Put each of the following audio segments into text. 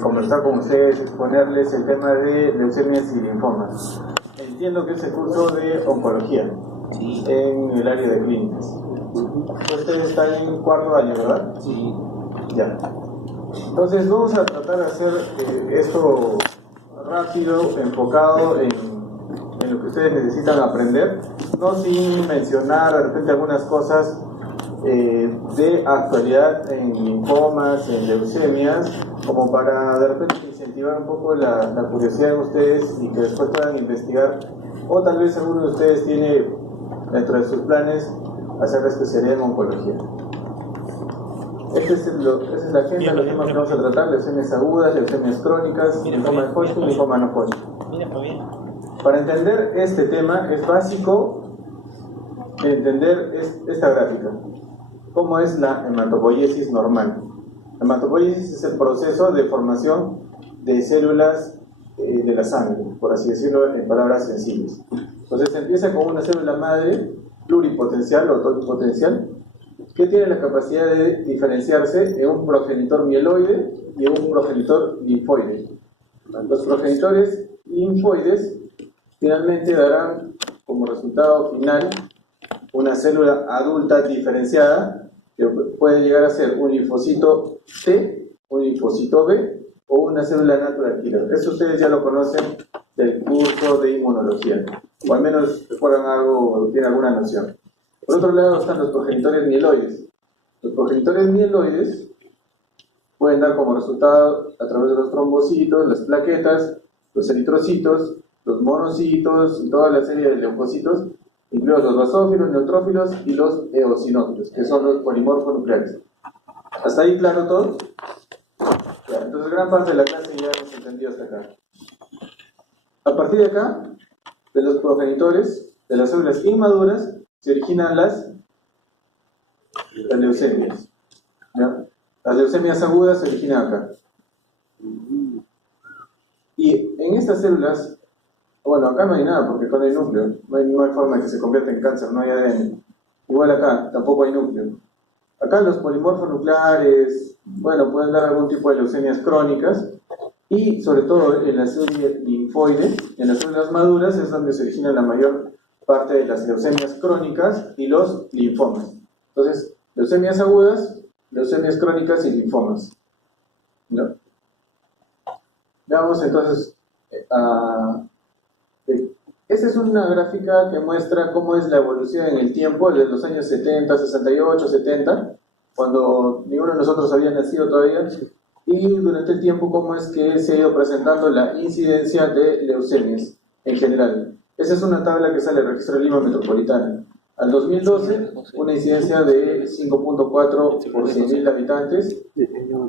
conversar con ustedes, exponerles el tema de leucemias y linfomas. Entiendo que es el curso de oncología en el área de clínicas. Ustedes están en cuarto año, ¿verdad? Sí. Ya. Entonces vamos a tratar de hacer esto rápido, enfocado en lo que ustedes necesitan aprender, no sin mencionar de repente algunas cosas de actualidad en linfomas, en leucemias, como para de repente incentivar un poco la curiosidad de ustedes y que después puedan investigar, o tal vez alguno de ustedes tiene dentro de sus planes hacer la especialidad en oncología. Esa es la agenda, los temas que vamos a tratar: leucemias agudas, leucemias crónicas, linfoma de Hodgkin, linfoma no Hodgkin. Para entender este tema es básico entender esta gráfica. ¿Cómo es la hematopoiesis normal? La hematopoiesis es el proceso de formación de células de la sangre, por así decirlo en palabras sencillas. Entonces se empieza con una célula madre pluripotencial o totipotencial que tiene la capacidad de diferenciarse en un progenitor mieloide y en un progenitor linfoide. Los progenitores linfoides finalmente darán como resultado final una célula adulta diferenciada que puede llegar a ser un linfocito T, un linfocito B o una célula natural killer. Eso ustedes ya lo conocen del curso de inmunología, o al menos recuerdan algo, tienen alguna noción. Por otro lado están los progenitores mieloides. Los progenitores mieloides pueden dar como resultado, a través de los trombocitos, las plaquetas, los eritrocitos, los monocitos y toda la serie de leucocitos, incluidos los basófilos, neutrófilos y los eosinófilos, que son los polimorfonucleares. ¿Hasta ahí claro todo? Ya, entonces gran parte de la clase ya hemos entendido hasta acá. A partir de acá, de los progenitores, de las células inmaduras, se originan las leucemias. ¿Ya? Las leucemias agudas se originan acá. Y en estas células, bueno, acá no hay nada porque acá no hay núcleo, no hay forma de que se convierta en cáncer, no hay ADN. Igual acá, tampoco hay núcleo. Acá los polimorfonucleares, bueno, pueden dar algún tipo de leucemias crónicas, y sobre todo en la serie linfoide, en las células maduras, es donde se origina la mayor parte de las leucemias crónicas y los linfomas. Entonces, leucemias agudas, leucemias crónicas y linfomas. ¿No? Veamos entonces esta es una gráfica que muestra cómo es la evolución en el tiempo desde los años 70, 68, 70, cuando ninguno de nosotros había nacido todavía, y durante el tiempo cómo es que se ha ido presentando la incidencia de leucemias en general. Esa es una tabla que sale del Registro de Lima Metropolitana. Al 2012, una incidencia de 5.4 por 100.000 habitantes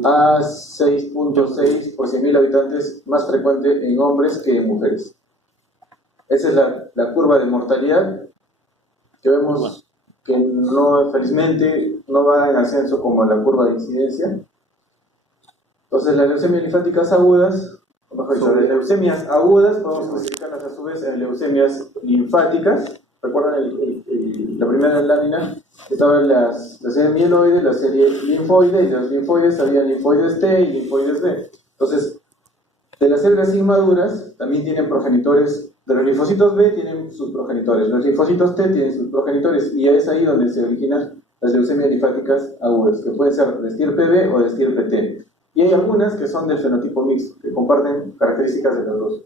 a 6.6 por 100.000 habitantes, más frecuente en hombres que en mujeres. Esa es la curva de mortalidad, que vemos que no, felizmente no va en ascenso como la curva de incidencia. Entonces las leucemias linfáticas agudas, o mejor dicho, las leucemias agudas podemos clasificarlas a su vez en leucemias linfáticas. ¿Recuerdan la primera lámina? Estaban la serie mieloide, la serie linfoide, y los linfoides había linfoides T y linfoides B. Entonces, de las células inmaduras también tienen progenitores. De los linfocitos B tienen sus progenitores, los linfocitos T tienen sus progenitores, y es ahí donde se originan las leucemias linfáticas agudas, que pueden ser de estirpe B o de estirpe T. Y hay algunas que son del fenotipo mixto, que comparten características de los dos.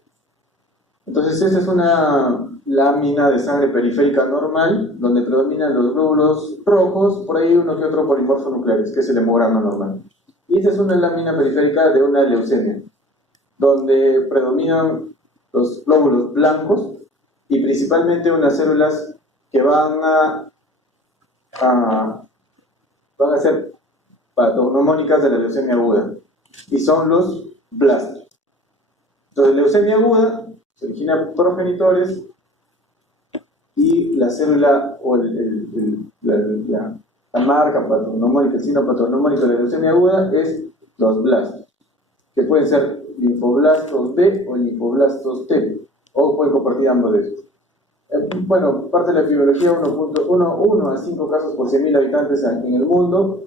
Entonces, esta es una lámina de sangre periférica normal, donde predominan los glóbulos rojos, por ahí uno que otro polimorfo nucleares, que es el hemograma normal. Y esta es una lámina periférica de una leucemia, donde predominan los glóbulos blancos y principalmente unas células que van a ser patognomónicas de la leucemia aguda, y son los blastos. Entonces, leucemia aguda se origina progenitores, y la célula o la marca patognomónica, el signo patognomónico de la leucemia aguda es los blastos, que pueden ser linfoblastos B o linfoblastos T, o pueden compartir ambos de estos. Bueno, parte de la epidemiología, 1 a 5 casos por 100.000 habitantes en el mundo.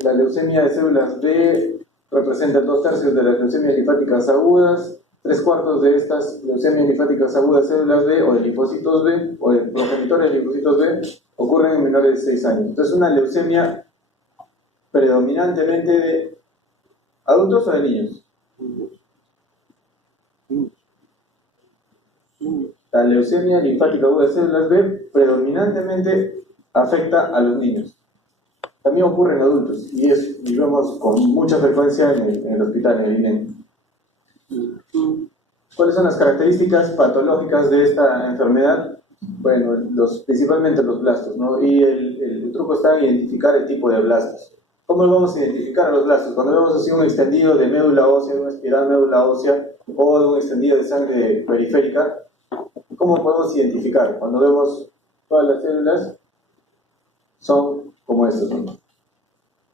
La leucemia de células B representan 2/3 de las leucemias linfáticas agudas, 3/4 de estas leucemias linfáticas agudas células B o de linfocitos B o de progenitores de linfocitos B ocurren en menores de 6 años. Entonces, una leucemia predominantemente de adultos o de niños. La leucemia linfática aguda de células B predominantemente afecta a los niños. También ocurre en adultos y vemos con mucha frecuencia en el hospital, en el INEM. ¿Cuáles son las características patológicas de esta enfermedad? Bueno, principalmente los blastos, ¿no? Y el truco está en identificar el tipo de blastos. ¿Cómo vamos a identificar a los blastos? Cuando vemos así un extendido de médula ósea, de una espiral médula ósea o de un extendido de sangre periférica, ¿cómo podemos identificar? Cuando vemos todas las células son como estas, ¿no?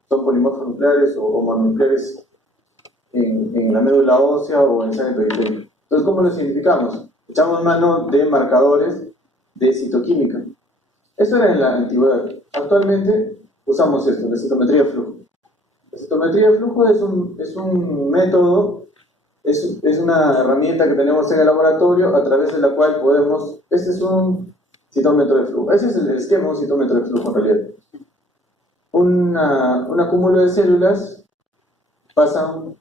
Son polimorfos nucleares o mononucleares en la médula ósea o en sangre periférica. Entonces, ¿cómo los identificamos? Echamos mano de marcadores de citoquímica. Esto era en la antigüedad. Actualmente usamos esto, la citometría de flujo. La citometría de flujo es un método, es una herramienta que tenemos en el laboratorio a través de la cual podemos... Este es un citómetro de flujo. Ese es el esquema de un citómetro de flujo en realidad. Un acúmulo de células pasan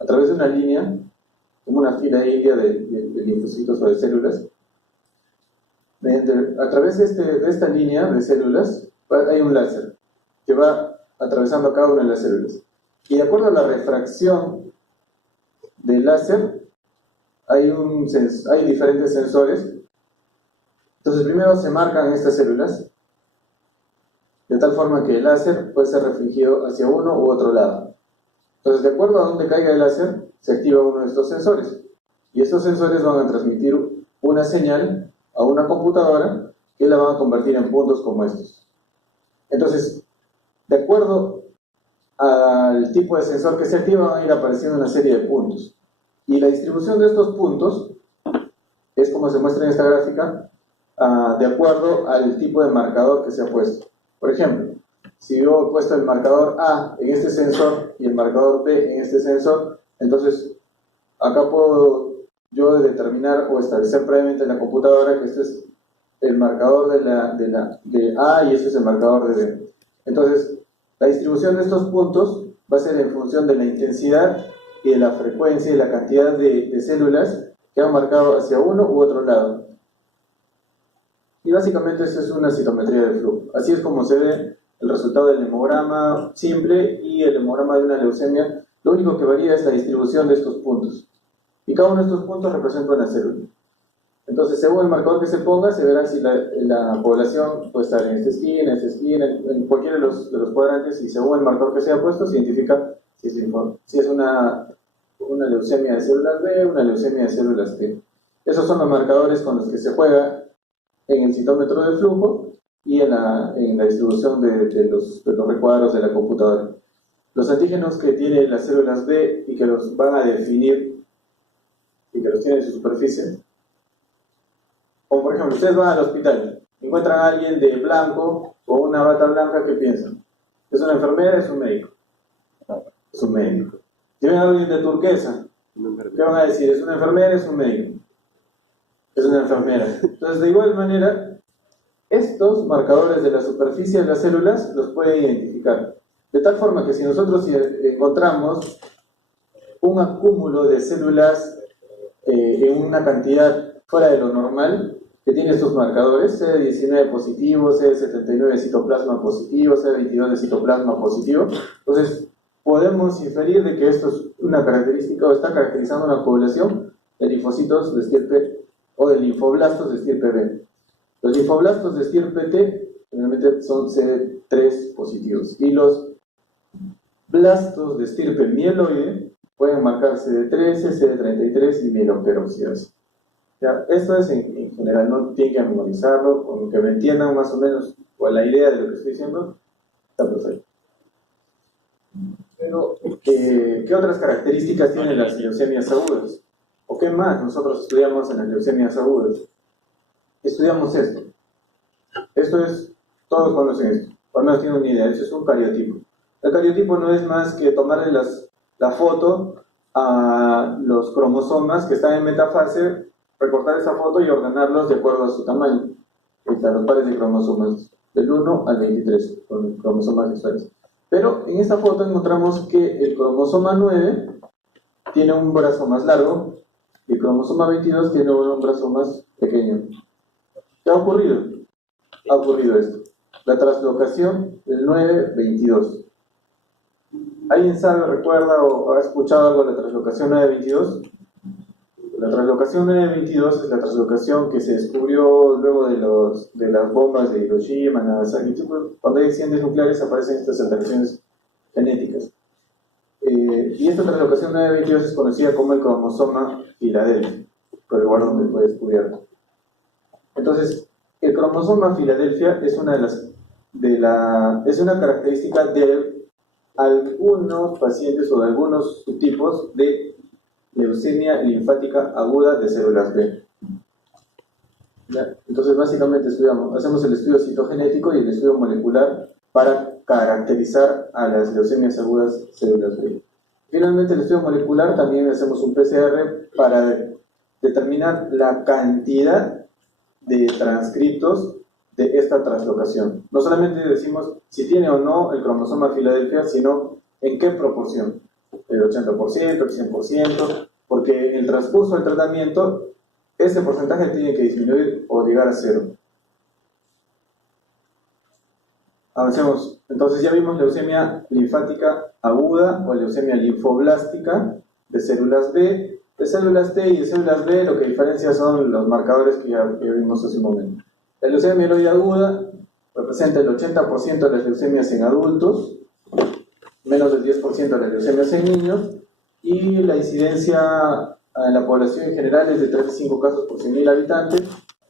a través de una línea, como una fila india de linfocitos o de células. A través de esta línea de células hay un láser que va atravesando cada una de las células. Y de acuerdo a la refracción del láser, hay diferentes sensores. Entonces primero se marcan estas células, de tal forma que el láser puede ser reflejido hacia uno u otro lado. Entonces, de acuerdo a donde caiga el láser, se activa uno de estos sensores. Y estos sensores van a transmitir una señal a una computadora que la van a convertir en puntos como estos. Entonces, de acuerdo al tipo de sensor que se activa, van a ir apareciendo una serie de puntos. Y la distribución de estos puntos es como se muestra en esta gráfica, de acuerdo al tipo de marcador que se ha puesto. Por ejemplo, si yo he puesto el marcador A en este sensor y el marcador B en este sensor, entonces acá puedo yo determinar o establecer previamente en la computadora que este es el marcador de A y este es el marcador de B. Entonces, la distribución de estos puntos va a ser en función de la intensidad y de la frecuencia y la cantidad de células que han marcado hacia uno u otro lado. Y básicamente esto es una citometría de flujo. Así es como se ve el resultado del hemograma simple y el hemograma de una leucemia. Lo único que varía es la distribución de estos puntos. Y cada uno de estos puntos representa una célula. Entonces, según el marcador que se ponga, se verá si la población puede estar en esta esquina, en cualquiera de los cuadrantes, y según el marcador que se haya puesto, se identifica si es una leucemia de células B, una leucemia de células T. Esos son los marcadores con los que se juega en el citómetro de flujo y en la distribución de los recuadros de la computadora. Los antígenos que tienen las células B y que los van a definir y que los tienen en su superficie, como por ejemplo, ustedes van al hospital, encuentran a alguien de blanco o una bata blanca, ¿qué piensan? ¿Es una enfermera? ¿Es un médico? Es un médico. Si ven a alguien de turquesa, ¿qué van a decir? ¿Es una enfermera? ¿Es un médico? Es una enfermera. Entonces, de igual manera, estos marcadores de la superficie de las células los pueden identificar. De tal forma que si nosotros encontramos un acúmulo de células en una cantidad fuera de lo normal, que tiene estos marcadores, CD19 positivo, CD79 de citoplasma positivo, CD22 de citoplasma positivo, entonces podemos inferir de que esto es una característica o está caracterizando una población de linfocitos de estirpe o de linfoblastos de estirpe B. Los linfoblastos de estirpe T generalmente son CD3 positivos y los blastos de estirpe mieloide pueden marcar CD13, CD33 y mieloperoxidasa. Ya, esto es en general, no tienen que memorizarlo, con que me entiendan más o menos o la idea de lo que estoy diciendo, está perfecto. Pero, ¿qué otras características tienen las leucemias agudas? ¿O qué más nosotros estudiamos en las leucemias agudas? Estudiamos esto. Esto es, todos conocen esto, cuando no tienen una idea, esto es un cariotipo. El cariotipo no es más que tomarle la foto a los cromosomas que están en metafase, recortar esa foto y ordenarlos de acuerdo a su tamaño. Están los pares de cromosomas del 1 al 23, con cromosomas sexuales. Pero en esta foto encontramos que el cromosoma 9 tiene un brazo más largo y el cromosoma 22 tiene un brazo más pequeño. ¿Qué ha ocurrido? Ha ocurrido esto. La translocación del 9-22. ¿Alguien sabe, recuerda o ha escuchado algo de la translocación 9-22? La translocación 9-22 es la translocación que se descubrió luego de las bombas de Hiroshima, Nagasaki. Cuando hay accidentes nucleares aparecen estas alteraciones genéticas. Y esta translocación 9-22 es conocida como el cromosoma Filadelfia, por el lugar donde fue descubierto. Entonces, el cromosoma Filadelfia es es una característica de algunos pacientes o de algunos subtipos de leucemia linfática aguda de células B. ¿Ya? Entonces, básicamente hacemos el estudio citogenético y el estudio molecular para caracterizar a las leucemias agudas células B. Finalmente, el estudio molecular también hacemos un PCR para determinar la cantidad de transcriptos de esta translocación. No solamente decimos si tiene o no el cromosoma Filadelfia, sino en qué proporción. El 80%, el 100%, porque en el transcurso del tratamiento ese porcentaje tiene que disminuir o llegar a cero. Avancemos. Entonces ya vimos leucemia linfática aguda o leucemia linfoblástica de células B. De células T y de células B lo que diferencia son los marcadores que ya vimos hace un momento. La leucemia mieloide aguda representa el 80% de las leucemias en adultos, menos del 10% de las leucemias en niños, y la incidencia en la población en general es de 3 a 5 casos por 100.000 habitantes,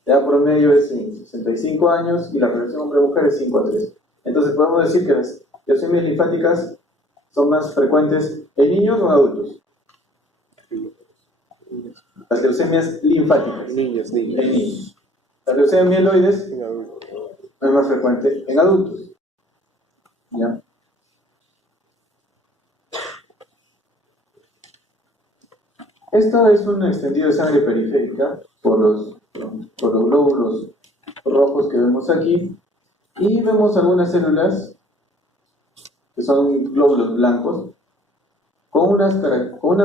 la edad promedio es en 65 años y la relación hombre-mujer es 5 a 3. Entonces podemos decir que las leucemias linfáticas son más frecuentes en niños o en adultos. Las leucemias linfáticas Niños. en niños. Las leucemias mieloides es más frecuente en adultos. ¿Ya? Esto es un extendido de sangre periférica por los glóbulos rojos que vemos aquí, y vemos algunas células que son glóbulos blancos con unas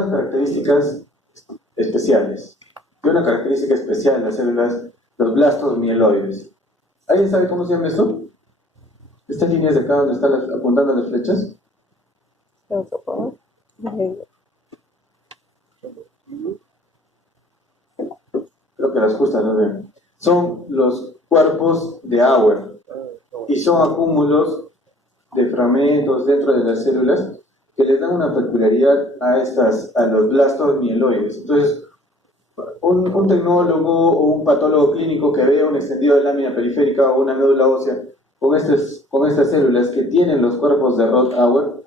características especiales. Y una característica especial de las células, los blastos mieloides. ¿Alguien sabe cómo se llama esto? Estas líneas de acá donde están apuntando las flechas. Creo que las justas no ven. Son los cuerpos de Auer y son acúmulos de fragmentos dentro de las células que les dan una peculiaridad a los blastos mieloides. Entonces, un tecnólogo o un patólogo clínico que vea un extendido de lámina periférica o una médula ósea con estas células que tienen los cuerpos de Rod-Auer,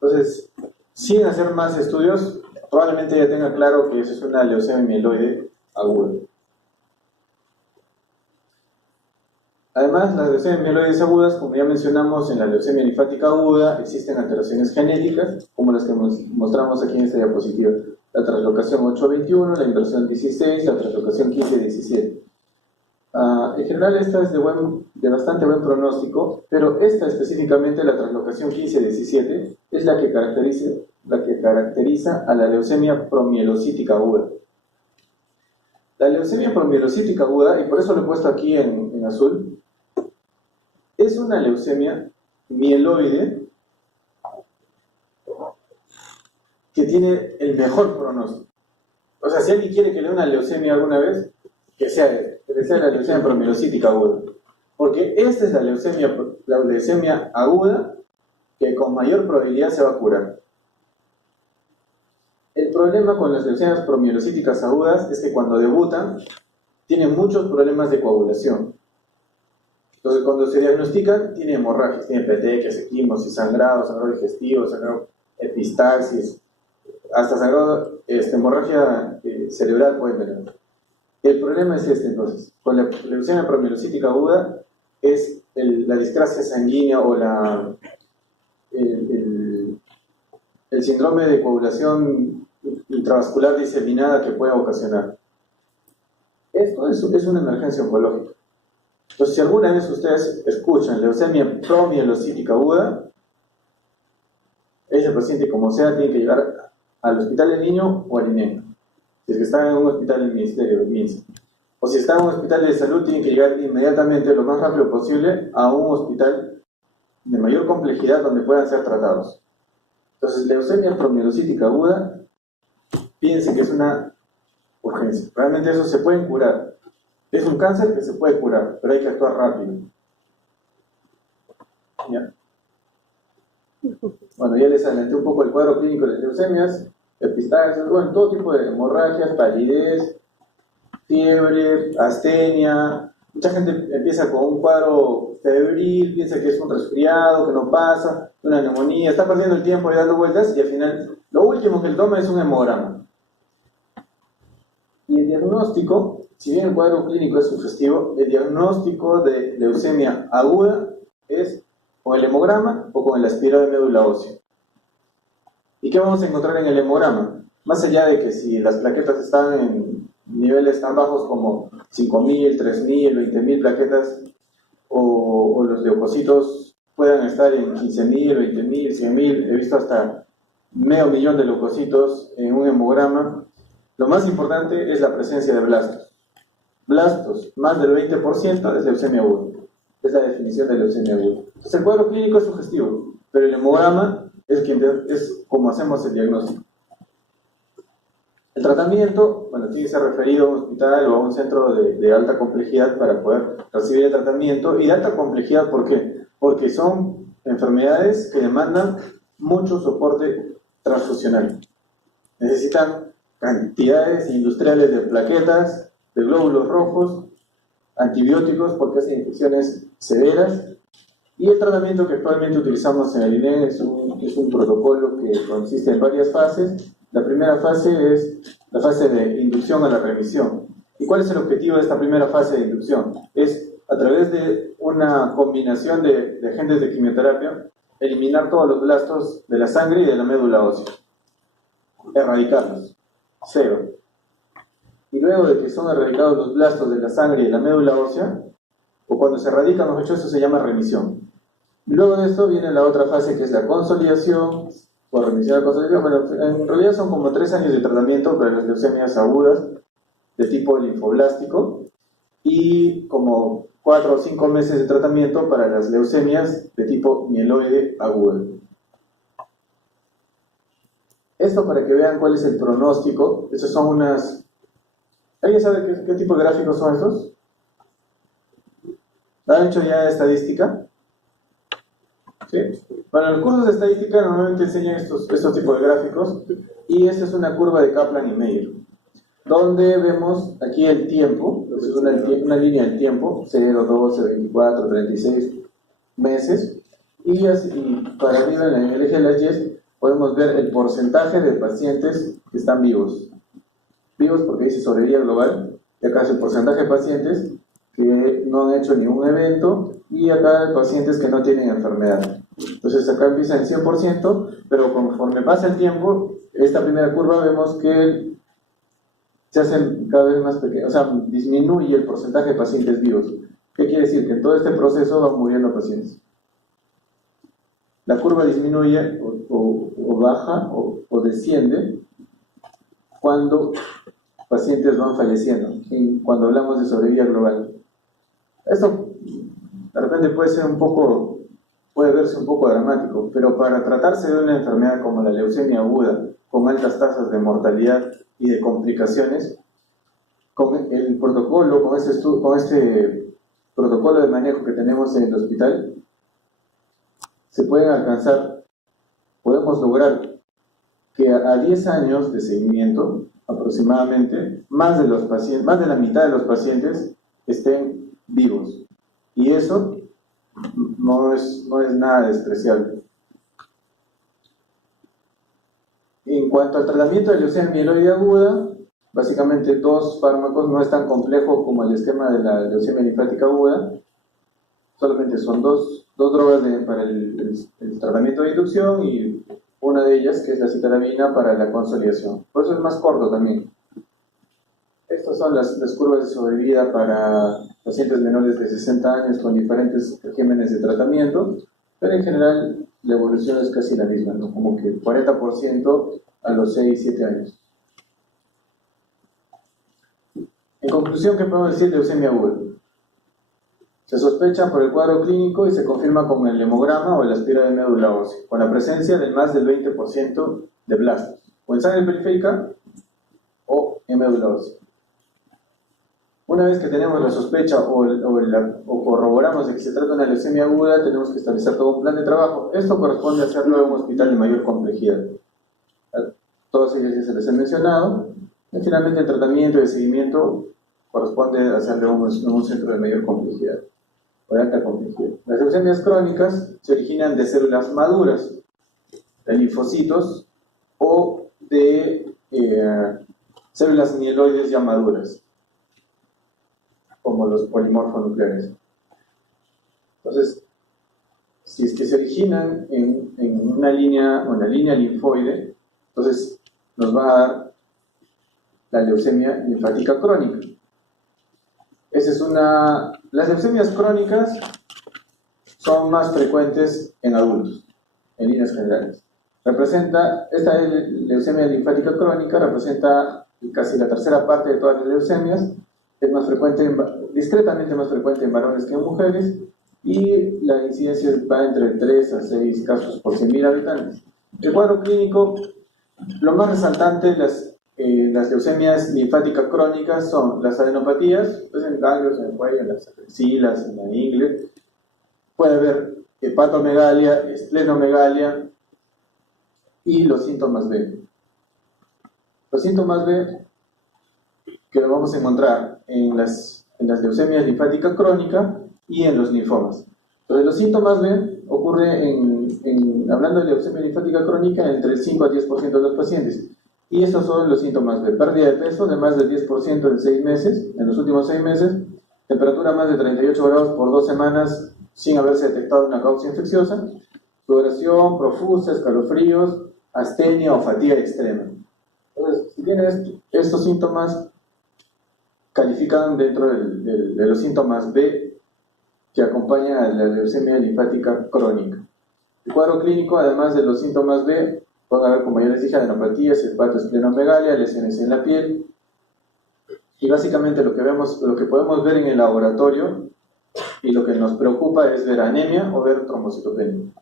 entonces, sin hacer más estudios, probablemente ya tenga claro que eso es una leucemia mieloide aguda. Además, las leucemias mieloides agudas, como ya mencionamos en la leucemia linfática aguda, existen alteraciones genéticas, como las que mostramos aquí en esta diapositiva. La translocación 8-21, la inversión 16, la translocación 15-17. En general esta es de bastante buen pronóstico, pero esta específicamente, la translocación 15-17, es la que caracteriza a la leucemia promielocítica aguda. La leucemia promielocítica aguda, y por eso lo he puesto aquí en azul, es una leucemia mieloide que tiene el mejor pronóstico. O sea, si alguien quiere que le dé una leucemia alguna vez, que sea la leucemia promielocítica aguda. Porque esta es la leucemia aguda que con mayor probabilidad se va a curar. El problema con las leucemias promielocíticas agudas es que cuando debutan, tienen muchos problemas de coagulación. Entonces, cuando se diagnostican, tiene hemorragias, tiene petequias, equimosis, sangrado digestivo, sangrado epistaxis, hasta sangrado, hemorragia cerebral puede tener. El problema es entonces, con la leucemia promielocítica aguda, es la discrasia sanguínea o el síndrome de coagulación intravascular diseminada que puede ocasionar. Esto es una emergencia oncológica. Entonces, si alguna vez ustedes escuchan leucemia promielocítica aguda, ese paciente, como sea, tiene que llegar al hospital del niño o al INEM. Si es que está en un hospital del Ministerio del MINSA. O si está en un hospital de salud, tiene que llegar inmediatamente, lo más rápido posible, a un hospital de mayor complejidad donde puedan ser tratados. Entonces, leucemia promielocítica aguda, piensen que es una urgencia. Realmente eso se puede curar. Es un cáncer que se puede curar, pero hay que actuar rápido. ¿Ya? Bueno, ya les adelanté un poco el cuadro clínico de las leucemias, epistaxis, bueno, todo tipo de hemorragias, palidez, fiebre, astenia. Mucha gente empieza con un cuadro febril, piensa que es un resfriado, que no pasa, una neumonía, está perdiendo el tiempo y dando vueltas y al final lo último que él toma es un hemograma. Y el diagnóstico, si bien el cuadro clínico es sugestivo, el diagnóstico de leucemia aguda es con el hemograma o con el aspirado de médula ósea. ¿Y qué vamos a encontrar en el hemograma? Más allá de que si las plaquetas están en niveles tan bajos como 5.000, 3.000, 20.000 plaquetas, o los leucocitos puedan estar en 15.000, 20.000, 100.000, he visto hasta medio millón de leucocitos en un hemograma. Lo más importante es la presencia de blastos. Blastos, más del 20% es leucemia aguda. Es la definición de leucemia aguda. Entonces el cuadro clínico es sugestivo, pero el hemograma es como hacemos el diagnóstico. El tratamiento, bueno, tiene que ser referido a un hospital o a un centro de alta complejidad para poder recibir el tratamiento. Y de alta complejidad, ¿por qué? Porque son enfermedades que demandan mucho soporte transfusional. Necesitan cantidades industriales de plaquetas, de glóbulos rojos, antibióticos porque hacen infecciones severas. Y el tratamiento que actualmente utilizamos en el INEM es un protocolo que consiste en varias fases. La primera fase es la fase de inducción a la remisión. ¿Y cuál es el objetivo de esta primera fase de inducción? Es, a través de una combinación de agentes de quimioterapia, eliminar todos los blastos de la sangre y de la médula ósea. Erradicarlos. Cero. Y luego de que son erradicados los blastos de la sangre y de la médula ósea, o cuando se erradican los hechos, eso se llama remisión. Y luego de esto viene la otra fase que es la consolidación, o remisión de consolidación. Bueno, en realidad son como 3 años de tratamiento para las leucemias agudas de tipo linfoblástico y como 4 o 5 meses de tratamiento para las leucemias de tipo mieloide aguda. Esto para que vean cuál es el pronóstico. Esas son unas... ¿Alguien sabe qué tipo de gráficos son estos? ¿Han hecho ya estadística? ¿Sí? Bueno, en los cursos de estadística normalmente enseñan estos tipos de gráficos y esta es una curva de Kaplan y Meyer, donde vemos aquí el tiempo, es una línea del tiempo, 0, 12, 24, 36 meses, y para arriba en el eje de las Y podemos ver el porcentaje de pacientes que están vivos. Vivos porque dice sobrevida global, y acá es el porcentaje de pacientes que no han hecho ningún evento, y acá hay pacientes que no tienen enfermedad. Entonces acá empieza en 100%, pero conforme pasa el tiempo, esta primera curva vemos que se hacen cada vez más pequeños, o sea, disminuye el porcentaje de pacientes vivos. ¿Qué quiere decir? Que en todo este proceso van muriendo pacientes. La curva disminuye o baja o desciende cuando pacientes van falleciendo, cuando hablamos de sobrevida global. Esto de repente puede verse un poco dramático, pero para tratarse de una enfermedad como la leucemia aguda, con altas tasas de mortalidad y de complicaciones, con el protocolo, con este protocolo de manejo que tenemos en el hospital, se pueden alcanzar, podemos lograr que a 10 años de seguimiento, aproximadamente, más de la mitad de los pacientes estén vivos. Y eso no es nada despreciable. En cuanto al tratamiento de leucemia mieloide aguda, básicamente 2 fármacos, no es tan complejo como el esquema de la leucemia linfática aguda, solamente son dos dos drogas para el tratamiento de inducción y una de ellas que es la citarabina para la consolidación. Por eso es más corto también. Estas son las curvas de sobrevida para pacientes menores de 60 años con diferentes regímenes de tratamiento, pero en general la evolución es casi la misma, ¿no? Como que 40% a los 6-7 años. En conclusión, ¿qué podemos decir de leucemia aguda? Se sospecha por el cuadro clínico y se confirma con el hemograma o el aspira de médula ósea, con la presencia de más del 20% de blastos, o en sangre periférica o en médula ósea. Una vez que tenemos la sospecha o corroboramos de que se trata de una leucemia aguda, tenemos que establecer todo un plan de trabajo. Esto corresponde a hacerlo en un hospital de mayor complejidad. Todos ellos ya se les he mencionado. Y finalmente el tratamiento y el seguimiento corresponde a hacerlo en un centro de mayor complejidad o de alta complejidad. Las leucemias crónicas se originan de células maduras, de linfocitos o de células mieloides ya maduras, como los polimorfonucleares. Entonces, si es que se originan en una línea linfoide, entonces nos va a dar la leucemia linfática crónica. Las leucemias crónicas son más frecuentes en adultos, en líneas generales. Esta leucemia linfática crónica representa casi la tercera parte de todas las leucemias. Es más frecuente, discretamente más frecuente en varones que en mujeres, y la incidencia va entre 3 a 6 casos por 100.000 habitantes. El cuadro clínico, lo más resaltante, las leucemias linfáticas crónicas son las adenopatías, pues en ganglios, en el cuello, en las axilas, en la ingle. Puede haber hepatomegalia, esplenomegalia y los síntomas B. Los síntomas B que lo vamos a encontrar en las leucemias linfáticas crónicas y en los linfomas. Entonces, los síntomas B ocurre hablando de leucemia linfática crónica, entre el 5 a 10% de los pacientes. Y estos son los síntomas B: pérdida de peso de más del 10% en 6 meses, en los últimos 6 meses, temperatura más de 38 grados por 2 semanas sin haberse detectado una causa infecciosa, sudoración profusa, escalofríos, astenia o fatiga extrema. Entonces, si tienes estos síntomas, califican dentro de los síntomas B que acompañan a la leucemia linfática crónica. El cuadro clínico, además de los síntomas B, puede haber, como ya les dije, adenopatías, hepatoesplenomegalia, lesiones en la piel, y básicamente lo que podemos ver en el laboratorio y lo que nos preocupa es ver anemia o ver trombocitopenia.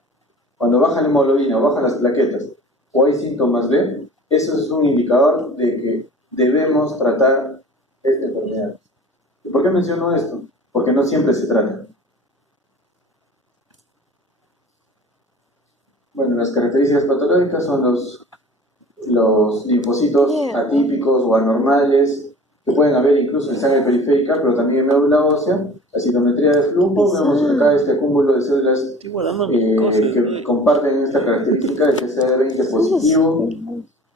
Cuando baja la hemoglobina o bajan las plaquetas o hay síntomas B, eso es un indicador de que debemos tratar esta enfermedad. ¿Y por qué menciono esto? Porque no siempre se trata. Bueno, las características patológicas son los linfocitos atípicos o anormales, que pueden haber incluso en sangre periférica, pero también en médula ósea. La citometría de flujo, vemos acá este cúmulo de células que comparten esta característica de que CD20 positivo,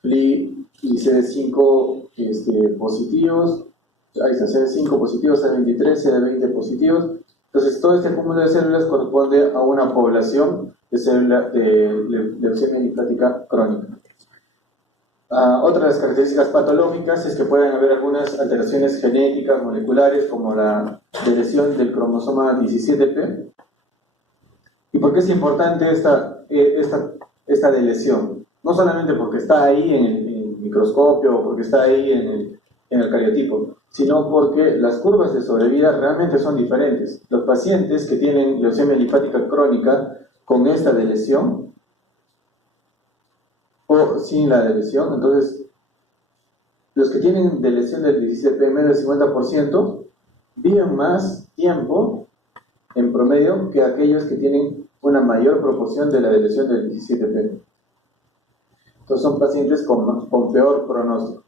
FLI y CD5 positivos. Ahí está, CD5 positivos, CD23, CD20 positivos. Entonces, todo este cúmulo de células corresponde a una población de leucemia linfática crónica. Otra de las características patológicas es que pueden haber algunas alteraciones genéticas, moleculares, como la deleción del cromosoma 17p. ¿Y por qué es importante esta deleción? No solamente porque está ahí en el microscopio o porque está ahí en el cariotipo, sino porque las curvas de sobrevida realmente son diferentes. Los pacientes que tienen leucemia linfática crónica con esta deleción o sin la deleción, entonces los que tienen deleción del 17p menos del 50% viven más tiempo en promedio que aquellos que tienen una mayor proporción de la deleción del 17p. Entonces son pacientes con peor pronóstico.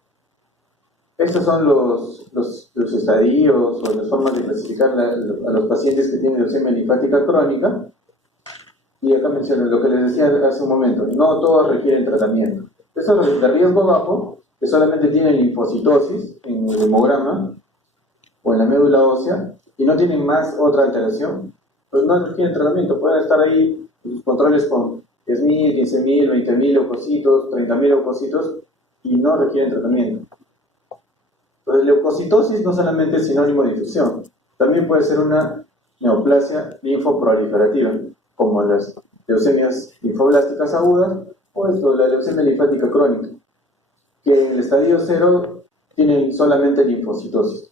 Estos son los estadios o las formas de clasificar a los pacientes que tienen leucemia linfática crónica. Y acá menciono lo que les decía hace un momento: no todos requieren tratamiento. Estos de riesgo bajo, que solamente tienen linfocitosis en el hemograma o en la médula ósea y no tienen más otra alteración, pues no requieren tratamiento, pueden estar ahí sus controles con 10.000, 15.000, 20.000 leucocitos, 30.000 leucocitos y no requieren tratamiento. Entonces, leucocitosis no solamente es sinónimo de infección, también puede ser una neoplasia linfoproliferativa, como las leucemias linfoblásticas agudas o la leucemia linfática crónica, que en el estadio 0 tienen solamente linfocitosis.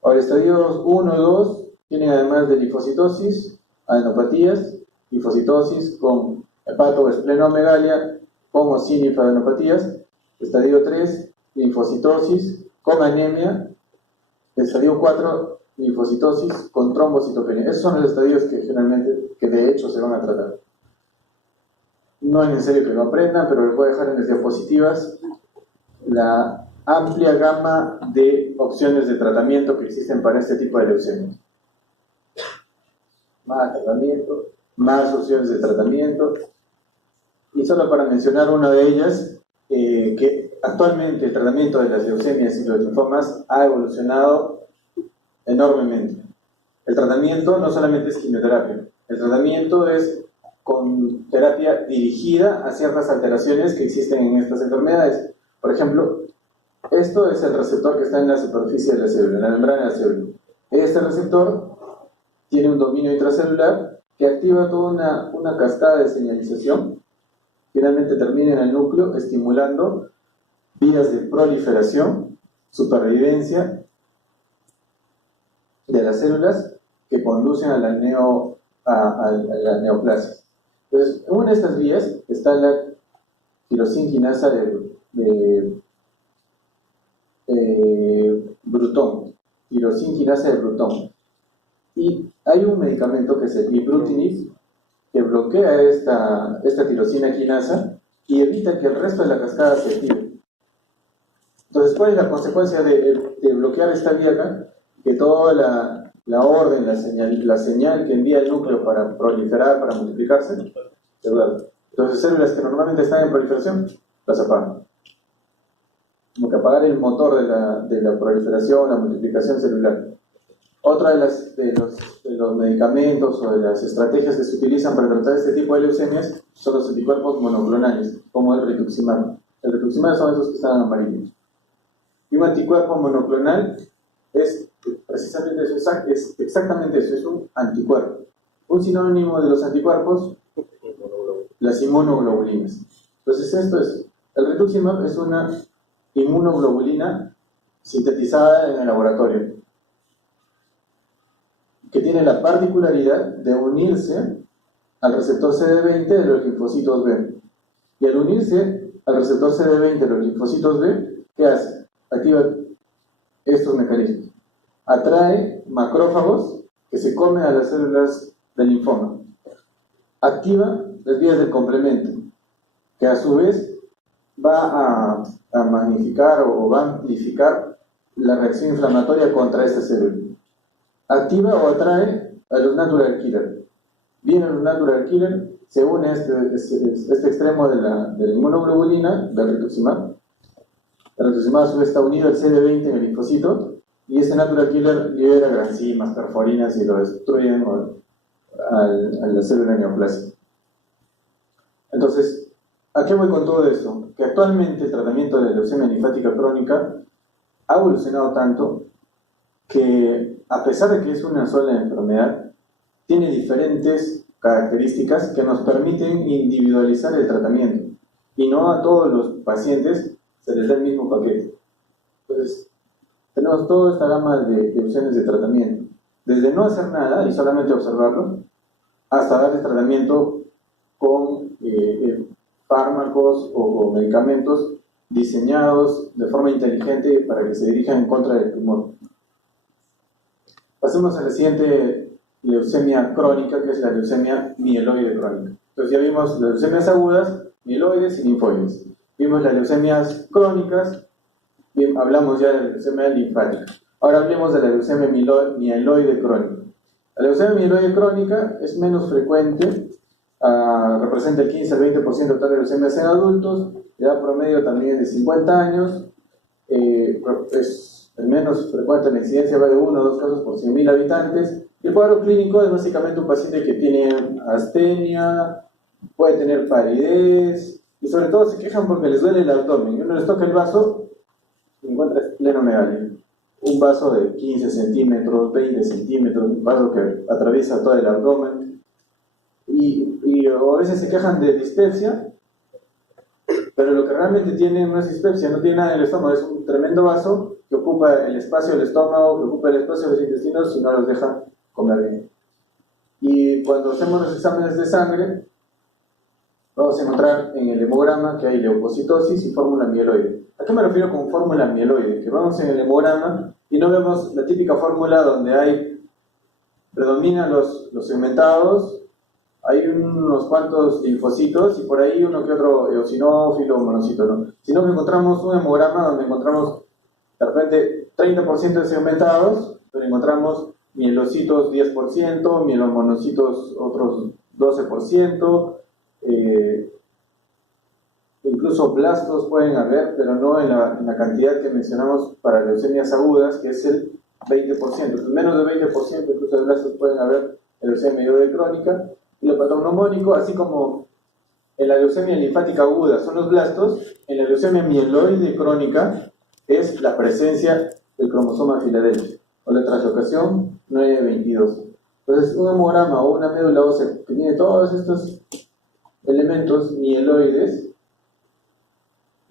O el estadio 1 y 2 tienen además de linfocitosis, adenopatías, linfocitosis con hepato o esplenomegalia, con o sin linfadenopatías. Estadio 3, linfocitosis con anemia. Estadio 4, linfocitosis con trombocitopenia. Esos son los estadios que generalmente, que de hecho se van a tratar. No es necesario que lo aprendan, pero les voy a dejar en las diapositivas la amplia gama de opciones de tratamiento que existen para este tipo de leucemias. Más tratamiento, más opciones de tratamiento. Y solo para mencionar una de ellas, que actualmente el tratamiento de las leucemias y los linfomas ha evolucionado enormemente. El tratamiento no solamente es quimioterapia, el tratamiento es con terapia dirigida a ciertas alteraciones que existen en estas enfermedades. Por ejemplo, esto es el receptor que está en la superficie de la célula, en la membrana de la célula. Este receptor tiene un dominio intracelular que activa toda una cascada de señalización. Finalmente termina en el núcleo estimulando vías de proliferación, supervivencia de las células que conducen a la neoplasia. Entonces, en una de estas vías está la tirosinquinasa de Bruton, tirosinquinasa de Bruton. Y hay un medicamento que es el ibrutinib, que bloquea esta tirosina quinasa y evita que el resto de la cascada se active. Entonces, ¿cuál es la consecuencia de bloquear esta vía acá? Que toda la orden, la señal que envía el núcleo para proliferar, para multiplicarse, se duerme. Entonces, células que normalmente están en proliferación, las apagan. Como que apagar el motor de la proliferación, la multiplicación celular. Otra de los medicamentos o de las estrategias que se utilizan para tratar este tipo de leucemias son los anticuerpos monoclonales, como el rituximab. El rituximab son esos que están amarillos. Y un anticuerpo monoclonal es precisamente eso, es exactamente eso, es un anticuerpo. Un sinónimo de los anticuerpos, las inmunoglobulinas. Entonces, el rituximab es una inmunoglobulina sintetizada en el laboratorio, que tiene la particularidad de unirse al receptor CD20 de los linfocitos B. Y al unirse al receptor CD20 de los linfocitos B, ¿qué hace? Activa estos mecanismos. Atrae macrófagos que se comen a las células del linfoma. Activa las vías del complemento, que a su vez va a magnificar o va a amplificar la reacción inflamatoria contra esta célula. Activa o atrae a los natural killer. Vienen los natural killer, se une este extremo de la inmunoglobulina, del rituximab. El rituximab a su vez está unido al CD20 en el linfocito, y este natural killer libera granzimas, perforinas y lo destruyen a la célula neoplásica. Entonces, ¿a qué voy con todo esto? Que actualmente el tratamiento de la leucemia linfática crónica ha evolucionado tanto que, a pesar de que es una sola enfermedad, tiene diferentes características que nos permiten individualizar el tratamiento, y no a todos los pacientes se les da el mismo paquete. Entonces, tenemos toda esta gama de opciones de tratamiento, desde no hacer nada y solamente observarlo, hasta darle tratamiento con fármacos o medicamentos diseñados de forma inteligente para que se dirijan en contra del tumor. Pasemos a la siguiente leucemia crónica, que es la leucemia mieloide crónica. Entonces ya vimos las leucemias agudas, mieloides y linfoides. Vimos las leucemias crónicas, hablamos ya de la leucemia linfática. Ahora hablemos de la leucemia mieloide crónica. La leucemia mieloide crónica es menos frecuente, representa el 15 al 20% total de leucemias en adultos, la edad promedio también es de 50 años, es el menos frecuente, la incidencia va de 1 o 2 casos por 100.000 habitantes, El cuadro clínico es básicamente un paciente que tiene astenia, puede tener palidez, y sobre todo se quejan porque les duele el abdomen. Y uno les toca el vaso y encuentra esplenomegalia. Un vaso de 15 centímetros, 20 centímetros, un vaso que atraviesa todo el abdomen. Y a veces se quejan de dispepsia, pero lo que realmente tiene no es dispepsia, no tiene nada en el estómago, es un tremendo vaso que ocupa el espacio del estómago, que ocupa el espacio de los intestinos y no los deja comer bien. Y cuando hacemos los exámenes de sangre, vamos a encontrar en el hemograma que hay leucocitosis y fórmula mieloide. ¿A qué me refiero con fórmula mieloide? Que vamos en el hemograma y no vemos la típica fórmula donde predominan los segmentados, hay unos cuantos linfocitos y por ahí uno que otro eosinófilo o monocito, ¿no? Sino que encontramos un hemograma donde encontramos de repente 30% de segmentados, pero encontramos mielocitos 10%, mielomonocitos otros 12%, incluso blastos pueden haber, pero no en la cantidad que mencionamos para leucemias agudas, que es el 20%. Entonces, menos del 20% incluso de blastos pueden haber en leucemia mieloide crónica. Y lo patognomónico, así como en la leucemia linfática aguda son los blastos, en la leucemia mieloide crónica es la presencia del cromosoma Filadelfia, o la translocación 922. Entonces, un hemograma o una médula ósea que tiene todos estos elementos mieloides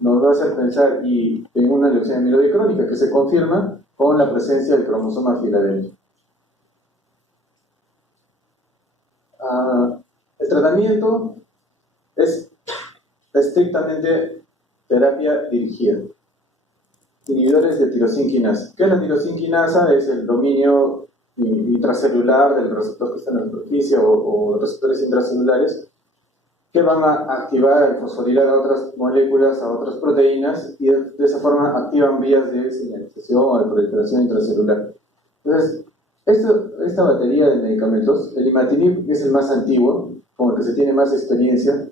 nos va a hacer pensar en una leucemia mieloide crónica que se confirma con la presencia del cromosoma Filadelfia. El tratamiento es estrictamente terapia dirigida. Inhibidores de tirosina quinasa. ¿Qué es la tirosina quinasa? Es el dominio intracelular del receptor que está en la superficie o receptores intracelulares que van a activar, a fosforilar a otras moléculas, a otras proteínas y de esa forma activan vías de señalización o de proliferación intracelular. Entonces, esta batería de medicamentos, el imatinib, que es el más antiguo, con el que se tiene más experiencia,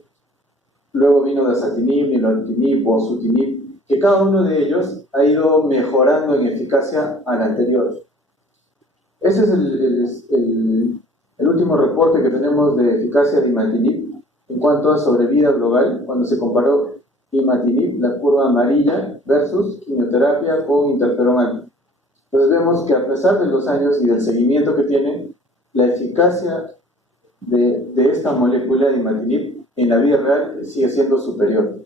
luego vino dasatinib, nilotinib, bosutinib, que cada uno de ellos ha ido mejorando en eficacia al anterior. Ese es el último reporte que tenemos de eficacia de imatinib en cuanto a sobrevida global, cuando se comparó imatinib, la curva amarilla, versus quimioterapia con interferón alfa. Entonces vemos que a pesar de los años y del seguimiento que tiene, la eficacia de esta molécula de imatinib en la vida real sigue siendo superior.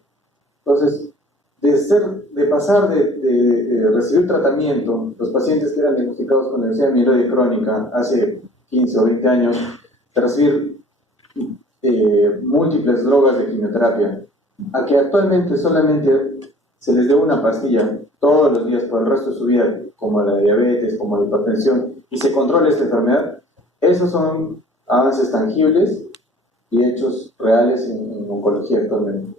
Entonces, de pasar de recibir tratamiento, los pacientes que eran diagnosticados con leucemia mieloide crónica hace 15 o 20 años, de recibir múltiples drogas de quimioterapia, a que actualmente solamente se les dé una pastilla todos los días por el resto de su vida, como la diabetes, como la hipertensión, y se controla esta enfermedad, esos son avances tangibles y hechos reales en oncología actualmente.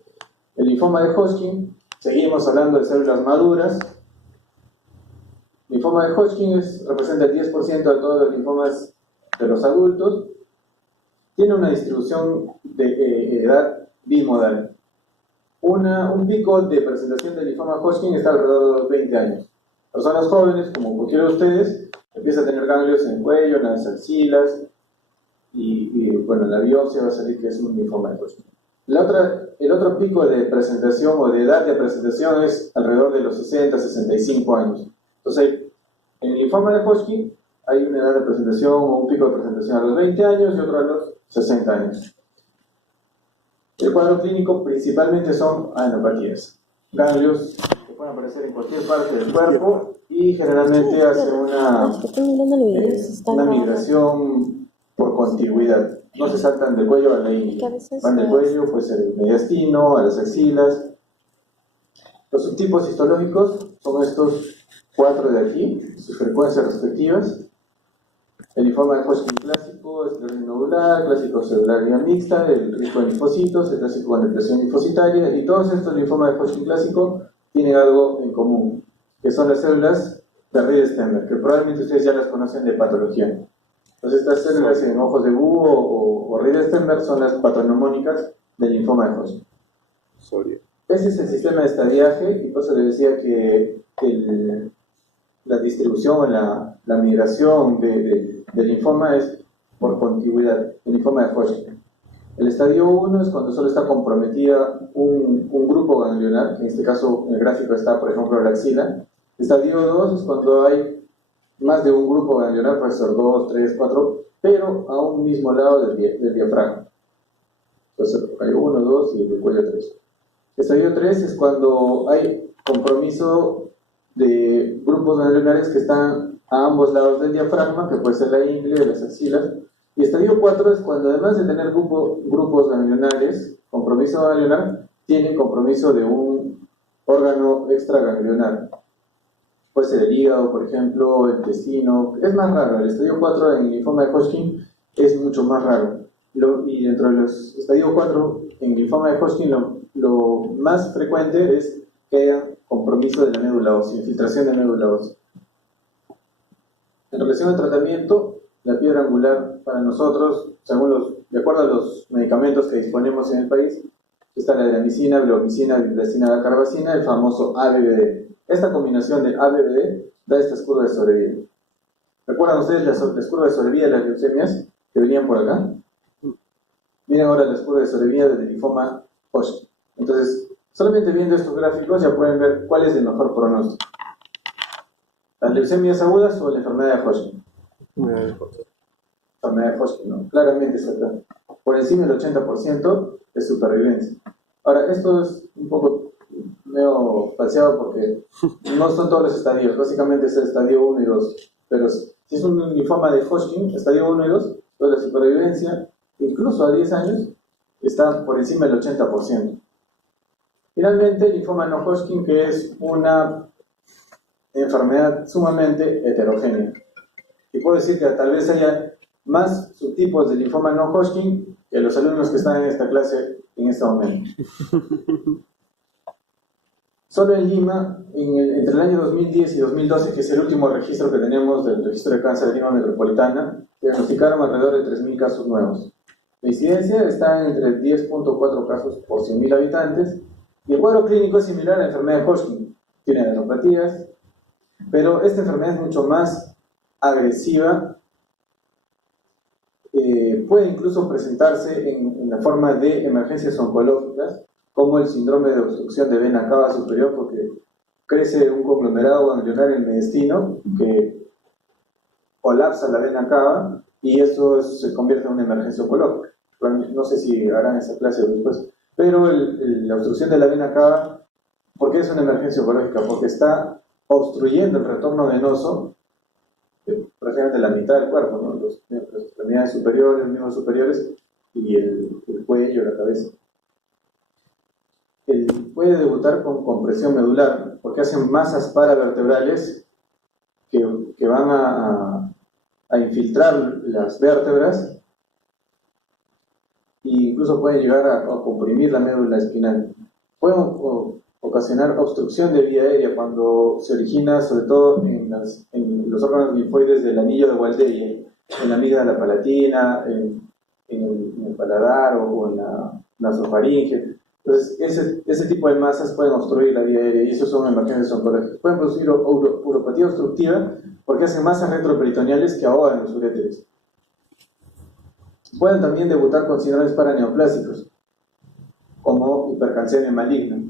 El linfoma de Hodgkin, seguimos hablando de células maduras. El linfoma de Hodgkin representa el 10% de todos los linfomas de los adultos. Tiene una distribución de edad bimodal. Un pico de presentación del linfoma Hodgkin está alrededor de los 20 años. Personas jóvenes, como cualquiera de ustedes, empieza a tener ganglios en el cuello, en las axilas, y bueno, la biopsia va a salir que es un linfoma de Hodgkin. El otro pico de presentación o de edad de presentación es alrededor de los 60, 65 años. Entonces, en el linfoma de Hodgkin hay una edad de presentación o un pico de presentación a los 20 años y otro a los 60 años. El cuadro clínico principalmente son adenopatías, ganglios que pueden aparecer en cualquier parte del cuerpo y generalmente hace una migración por contigüidad. No se saltan del cuello a la ingle. Van del cuello, puede ser el mediastino, a las axilas. Los subtipos histológicos son estos 4 de aquí, sus frecuencias respectivas. El linfoma de Hodgkin clásico, esclerosis nodular, clásico celular vía mixta, el riesgo de linfocitos, el clásico con depresión linfocitaria, y todos estos linfomas de Hodgkin clásico tienen algo en común, que son las células de Riedestemmer, que probablemente ustedes ya las conocen de patología. Entonces estas células en ojos de búho o Riedestemmer son las patognomónicas del linfoma de Hodgkin. Ese es el sistema de estadiaje, y por eso les decía que la distribución, la migración del linfoma es por contigüidad, el linfoma de Hodgkin. El estadio 1 es cuando solo está comprometida un grupo ganglionar, que en este caso en el gráfico está, por ejemplo, la axila. El estadio 2 es cuando hay más de un grupo ganglionar, puede ser 2, 3, 4, pero a un mismo lado del diafragma. Entonces hay 1, 2 y el cuello 3. El estadio 3 es cuando hay compromiso de grupos ganglionares que están a ambos lados del diafragma, que puede ser la ingle, las axilas. Y estadio 4 es cuando, además de tener grupos ganglionares, compromiso ganglionar, tienen compromiso de un órgano extraganglionar. Puede ser el hígado, por ejemplo, el intestino. Es más raro. El estadio 4 en linfoma de Hodgkin es mucho más raro. Y dentro de los estadio 4 en linfoma de Hodgkin, lo más frecuente es que haya compromiso de la médula ósea, infiltración de médula ósea. En relación al tratamiento, la piedra angular para nosotros, de acuerdo a los medicamentos que disponemos en el país, está la adriamicina, bleomicina, biplastina, dacarbazina, el famoso ABVD. Esta combinación de ABVD da estas curvas de sobrevida. ¿Recuerdan ustedes las curvas de sobrevida de las leucemias que venían por acá? Miren ahora las curvas de sobrevida del linfoma Hodgkin. Entonces, solamente viendo estos gráficos ya pueden ver cuál es el mejor pronóstico. ¿Las leucemias agudas o la enfermedad de Hodgkin? Enfermedad de Hodgkin, ¿no? Claramente está acá. Por encima del 80% de supervivencia. Ahora, esto es un poco medio falseado porque no son todos los estadios. Básicamente es el estadio 1 y 2. Pero si es un linfoma de Hodgkin, estadio 1 y 2, pues la supervivencia, incluso a 10 años, está por encima del 80%. Finalmente, el linfoma no Hodgkin, que es una enfermedad sumamente heterogénea. Y puedo decir que tal vez haya más subtipos de linfoma no Hodgkin que los alumnos que están en esta clase en este momento. Solo en Lima, entre el año 2010 y 2012, que es el último registro que tenemos del registro de cáncer de Lima metropolitana, diagnosticaron alrededor de 3.000 casos nuevos. La incidencia está entre 10.4 casos por 100.000 habitantes y el cuadro clínico es similar a la enfermedad de Hodgkin. Tiene neuropatías, pero esta enfermedad es mucho más agresiva. Puede incluso presentarse en la forma de emergencias oncológicas, como el síndrome de obstrucción de vena cava superior, porque crece un conglomerado ganglionar en el mediastino que colapsa la vena cava y eso se convierte en una emergencia oncológica. No sé si harán esa clase después, pero la obstrucción de la vena cava, ¿por qué es una emergencia oncológica? Porque está obstruyendo el retorno venoso prácticamente la mitad del cuerpo, ¿no? Las extremidades superiores, los miembros superiores y el cuello, la cabeza. Puede debutar con compresión medular, porque hacen masas paravertebrales que van a infiltrar las vértebras e incluso pueden llegar a comprimir la médula espinal. Pueden ocasionar obstrucción de vía aérea cuando se origina, sobre todo en los órganos linfoides del anillo de Walderia, en la amígdala palatina, en el paladar o en la nasofaringe. Entonces, ese tipo de masas pueden obstruir la vía aérea y eso son emergencias oncológicas. Pueden producir uropatía obstructiva porque hacen masas retroperitoneales que ahogan los uréteres. Pueden también debutar con síndromes paraneoplásicos, como hipercalcemia maligna.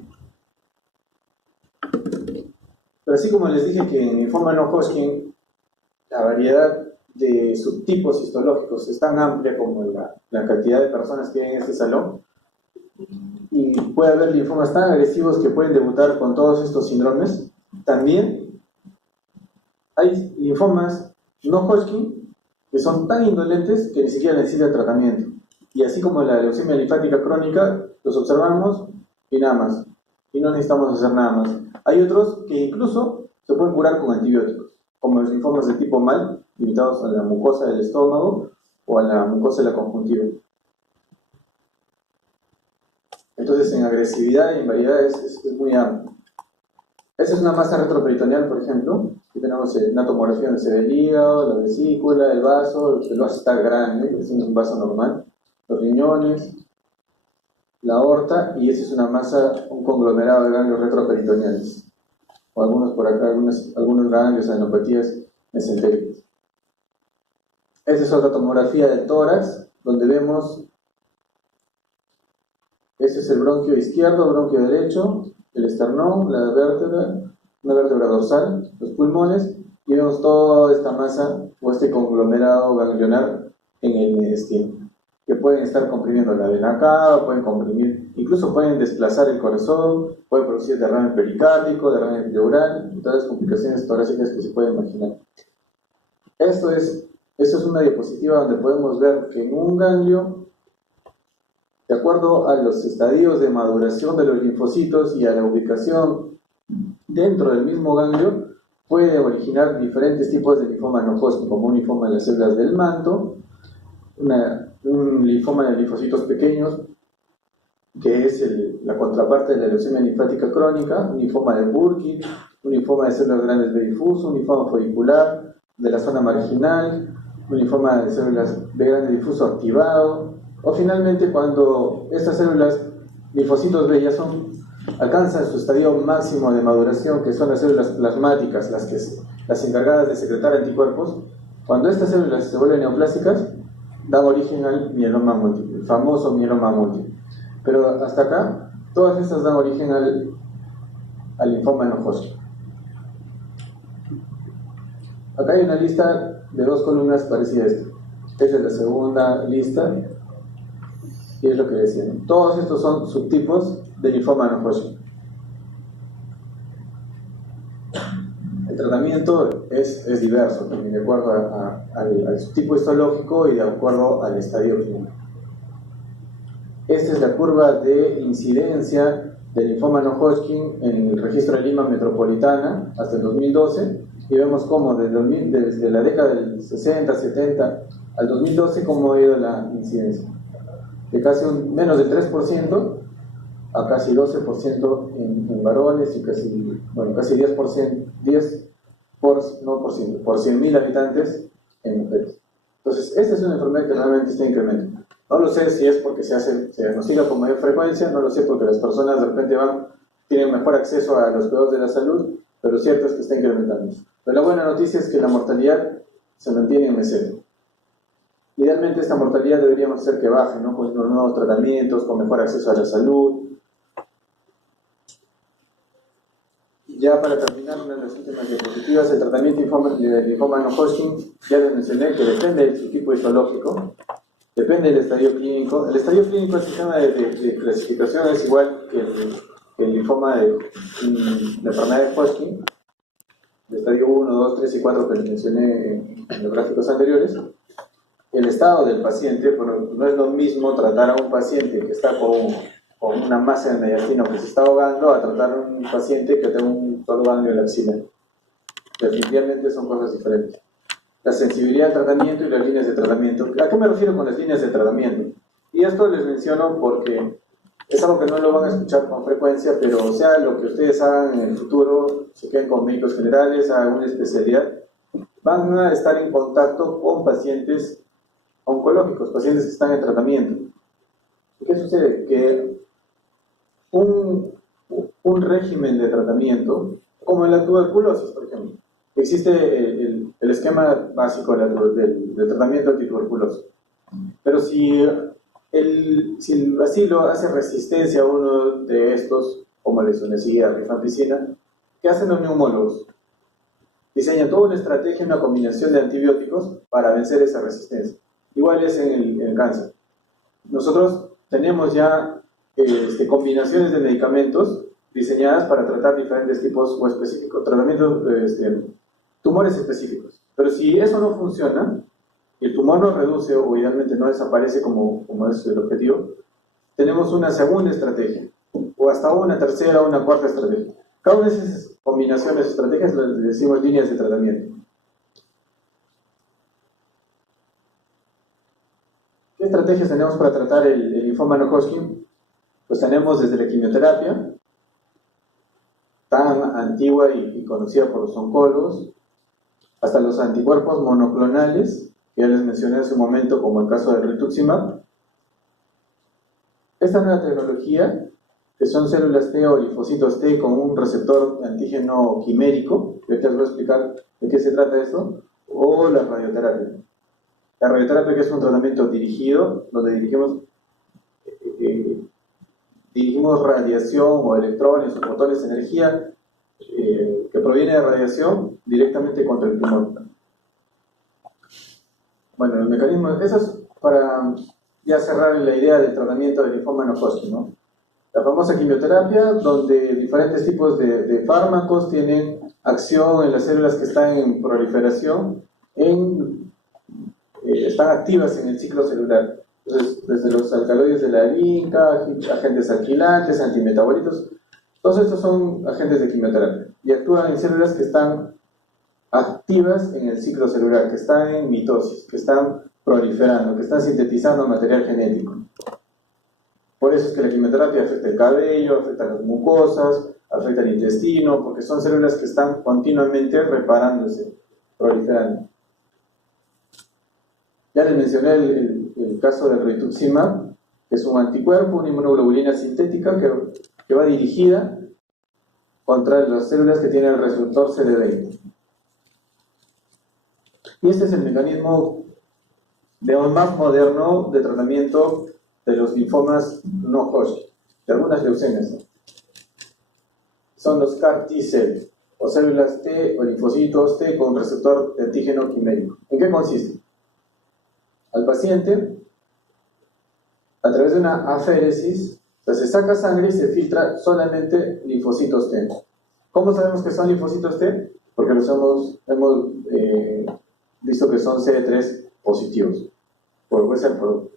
Pero así como les dije que en linfoma no Hodgkin la variedad de subtipos histológicos es tan amplia como la cantidad de personas que hay en este salón, y puede haber linfomas tan agresivos que pueden debutar con todos estos síndromes, también hay linfomas no Hodgkin que son tan indolentes que ni siquiera necesitan tratamiento. Y así como la leucemia linfática crónica, los observamos y nada más. Y no necesitamos hacer nada más. Hay otros que incluso se pueden curar con antibióticos, como los linfomas de tipo MAL, limitados a la mucosa del estómago o a la mucosa de la conjuntiva. Entonces, en agresividad y en variedad es muy amplio. Esa es una masa retroperitoneal, por ejemplo. Aquí tenemos una tomografía donde se ve el hígado, la vesícula, el vaso está grande, es un vaso normal, los riñones, la aorta, y esa es una masa, un conglomerado de ganglios retroperitoneales. o algunos por acá, algunos ganglios, adenopatías mesentéricas. Esta es otra tomografía del tórax, donde vemos, este es el bronquio izquierdo, bronquio derecho, el esternón, la vértebra, una vértebra dorsal, los pulmones, y vemos toda esta masa o este conglomerado ganglionar en el mediastino, que pueden estar comprimiendo la vena cava, pueden comprimir, incluso pueden desplazar el corazón, pueden producir derrame pericárdico, derrame pleural, y todas las complicaciones torácicas que se pueden imaginar. Esto es una diapositiva donde podemos ver que en un ganglio, de acuerdo a los estadios de maduración de los linfocitos y a la ubicación dentro del mismo ganglio, puede originar diferentes tipos de linfoma no Hodgkin, como un linfoma de las células del manto, un linfoma de linfocitos pequeños, que es la contraparte de la leucemia linfática crónica, un linfoma de Burkitt, un linfoma de células grandes B difuso, un linfoma folicular de la zona marginal, un linfoma de células B grande difuso activado, o finalmente cuando estas células, linfocitos B, ya alcanzan su estadio máximo de maduración, que son las células plasmáticas, las encargadas de secretar anticuerpos. Cuando estas células se vuelven neoplásicas, dan origen al mieloma múltiple, el famoso mieloma múltiple. Pero hasta acá, todas estas dan origen al linfoma no Hodgkin. Acá hay una lista de 2 columnas parecida a esta. Esta es la segunda lista, y es lo que decían. Todos estos son subtipos de linfoma no Hodgkin. El tratamiento es diverso también, de acuerdo al subtipo histológico y de acuerdo al estadio clínico. Esta es la curva de incidencia del linfoma no Hodgkin en el registro de Lima metropolitana hasta el 2012, y vemos cómo desde la década del 60, 70 al 2012 cómo ha ido la incidencia. De casi menos del 3% a casi 12% en varones y casi 10%, por 100.000 habitantes en mujeres. Entonces, esta es una enfermedad que realmente está en incremento. No lo sé si es porque se diagnostica con mayor frecuencia, no lo sé porque las personas de repente tienen mejor acceso a los cuidados de la salud, pero cierto es que está incrementando. Pero la buena noticia es que la mortalidad se mantiene en meseta. Idealmente esta mortalidad deberíamos hacer que baje, ¿no? Con unos nuevos tratamientos, con mejor acceso a la salud. Ya para terminar, una de las últimas diapositivas, el tratamiento de linfoma no Hodgkin, ya les mencioné que depende de su tipo histológico, depende del estadio clínico. El estadio clínico, el sistema de clasificación es igual que el linfoma de la enfermedad de Hodgkin, el estadio 1, 2, 3 y 4 que les mencioné en los gráficos anteriores. El estado del paciente, pero no es lo mismo tratar a un paciente que está con una masa de mediastino que se está ahogando a tratar a un paciente que tiene un solo ganglio en la axila. Definitivamente son cosas diferentes. La sensibilidad del tratamiento y las líneas de tratamiento. ¿A qué me refiero con las líneas de tratamiento? Y esto les menciono porque es algo que no lo van a escuchar con frecuencia, pero sea lo que ustedes hagan en el futuro, se queden con médicos generales, hagan una especialidad, van a estar en contacto con pacientes oncológicos, pacientes que están en tratamiento. ¿Y qué sucede? Que un régimen de tratamiento, como en la tuberculosis, por ejemplo, existe el esquema básico del tratamiento antituberculoso. Pero si el bacilo hace resistencia a uno de estos, como la isoniazida, rifampicina, ¿qué hacen los neumólogos? Diseñan toda una estrategia, una combinación de antibióticos para vencer esa resistencia. Igual es en el cáncer. Nosotros tenemos ya combinaciones de medicamentos diseñadas para tratar diferentes tipos o específicos, tratamientos, tumores específicos. Pero si eso no funciona, y el tumor no reduce o idealmente no desaparece como es el objetivo, tenemos una segunda estrategia, o hasta una tercera o una cuarta estrategia. Cada una de esas combinaciones, estrategias, les decimos líneas de tratamiento. ¿Qué estrategias tenemos para tratar el linfoma no Hodgkin? Pues tenemos desde la quimioterapia, tan antigua y conocida por los oncólogos, hasta los anticuerpos monoclonales, que ya les mencioné hace un momento, como el caso del rituximab. Esta nueva tecnología, que son células T o linfocitos T con un receptor antígeno quimérico, que te voy a explicar de qué se trata esto, o la radioterapia. La radioterapia, que es un tratamiento dirigido, donde dirigimos radiación o electrones o fotones de energía que proviene de radiación directamente contra el tumor. Bueno, el mecanismo, eso es para ya cerrar la idea del tratamiento del linfoma no Hodgkin, ¿no? La famosa quimioterapia, donde diferentes tipos de fármacos tienen acción en las células que están en proliferación, están activas en el ciclo celular. Entonces, desde los alcaloides de la vinca, agentes alquilantes, antimetabolitos, todos estos son agentes de quimioterapia y actúan en células que están activas en el ciclo celular, que están en mitosis, que están proliferando, que están sintetizando material genético. Por eso es que la quimioterapia afecta el cabello, afecta las mucosas, afecta el intestino, porque son células que están continuamente reparándose, proliferando. Ya les mencioné el caso del rituximab, que es un anticuerpo, una inmunoglobulina sintética que va dirigida contra las células que tienen el receptor CD20. Y este es el mecanismo más moderno de tratamiento de los linfomas no Hodgkin, de algunas leucemias, ¿no? Son los CAR T-cell, o células T o linfocitos T con receptor de antígeno quimérico. ¿En qué consiste? Al paciente, a través de una aféresis, o sea, se saca sangre y se filtra solamente linfocitos T. ¿Cómo sabemos que son linfocitos T? Porque los hemos visto que son CD3 positivos. Puede ser por